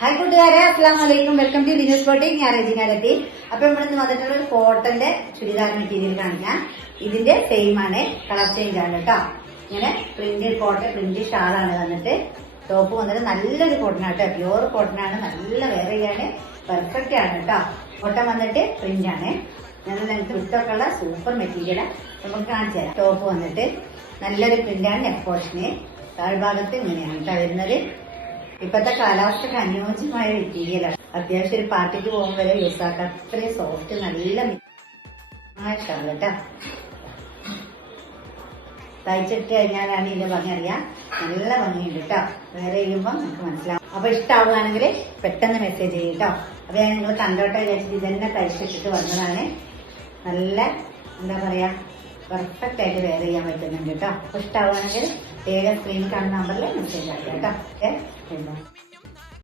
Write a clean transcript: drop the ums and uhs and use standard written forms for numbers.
Hi കൂട്ടുകാരെ, അസ്സലാമു അലൈക്കും. Welcome to Linus boutique. ഞാൻ റെജിനാലെത്തി. അപ്പൊ നമ്മളിന്ന് വന്നിട്ടുള്ള ഒരു കോട്ടന്റെ ചുരിദാർ മെറ്റീരിയൽ കാണിക്കാം. ഇതിന്റെ സെയിം ആണ്, കളർ ചേഞ്ച് ആണ് കേട്ടോ. ഇങ്ങനെ പ്രിന്റഡ് കോട്ടൺ പ്രിന്റ് ഷാളാണ് വന്നിട്ട്. ടോപ്പ് വന്നിട്ട് നല്ലൊരു കോട്ടൺ ആട്ടോ, പ്യൂർ കോട്ടൺ ആണ്, നല്ല വേറെയാണ്, പെർഫെക്റ്റ് ആണ് കേട്ടോ. കോട്ടൺ വന്നിട്ട് പ്രിന്റ് ആണ്, നല്ല ലെങ്ത് വിട്ടൊക്കെ ഉള്ള സൂപ്പർ മെറ്റീരിയൽ നമുക്ക് കാണിച്ചു തരാം. ടോപ്പ് വന്നിട്ട് നല്ലൊരു പ്രിന്റ് ആണ്, നെക്ക് പോർഷന് താഴ്ഭാഗത്ത് ഇങ്ങനെയാണ് കേട്ടോ വരുന്നത്. ഇപ്പത്തെ കാലാവസ്ഥക്ക് അനുയോജ്യമായ മെറ്റീരിയലാണ്. അത്യാവശ്യം ഒരു പാർട്ടിക്ക് പോകുമ്പോൾ വരെ യൂസ് ആക്കാം. അത്രയും സോഫ്റ്റ്, നല്ല ഷാൾ കേട്ടോ. തയ്ച്ചിട്ട് കഴിഞ്ഞാലാണ് ഇതിന്റെ ഭംഗി അറിയാം. നല്ല ഭംഗിയുണ്ട് കേട്ടോ. വേറെ ചെയ്യുമ്പോൾ നമുക്ക് മനസ്സിലാവും. അപ്പൊ ഇഷ്ടമാവുകയാണെങ്കിൽ പെട്ടെന്ന് മെസ്സേജ് ചെയ്യും കേട്ടോ. അപ്പൊ ഞാൻ നിങ്ങൾ കണ്ടോട്ടെ വിചാരിച്ചിട്ട് ഇതന്നെ തയ്ച്ചിട്ടിട്ട് വന്നതാണ്. നല്ല എന്താ പറയാ, പെർഫെക്റ്റ് ആയിട്ട് വെയർ ചെയ്യാൻ പറ്റുന്നുണ്ട് കേട്ടോ. അപ്പൊ ഇഷ്ടമാവുകയാണെങ്കിൽ വേഗം സ്ക്രീനിൽ കാണുന്ന നമ്പറിൽ മെസ്സേജ് ആക്കാം കേട്ടോ.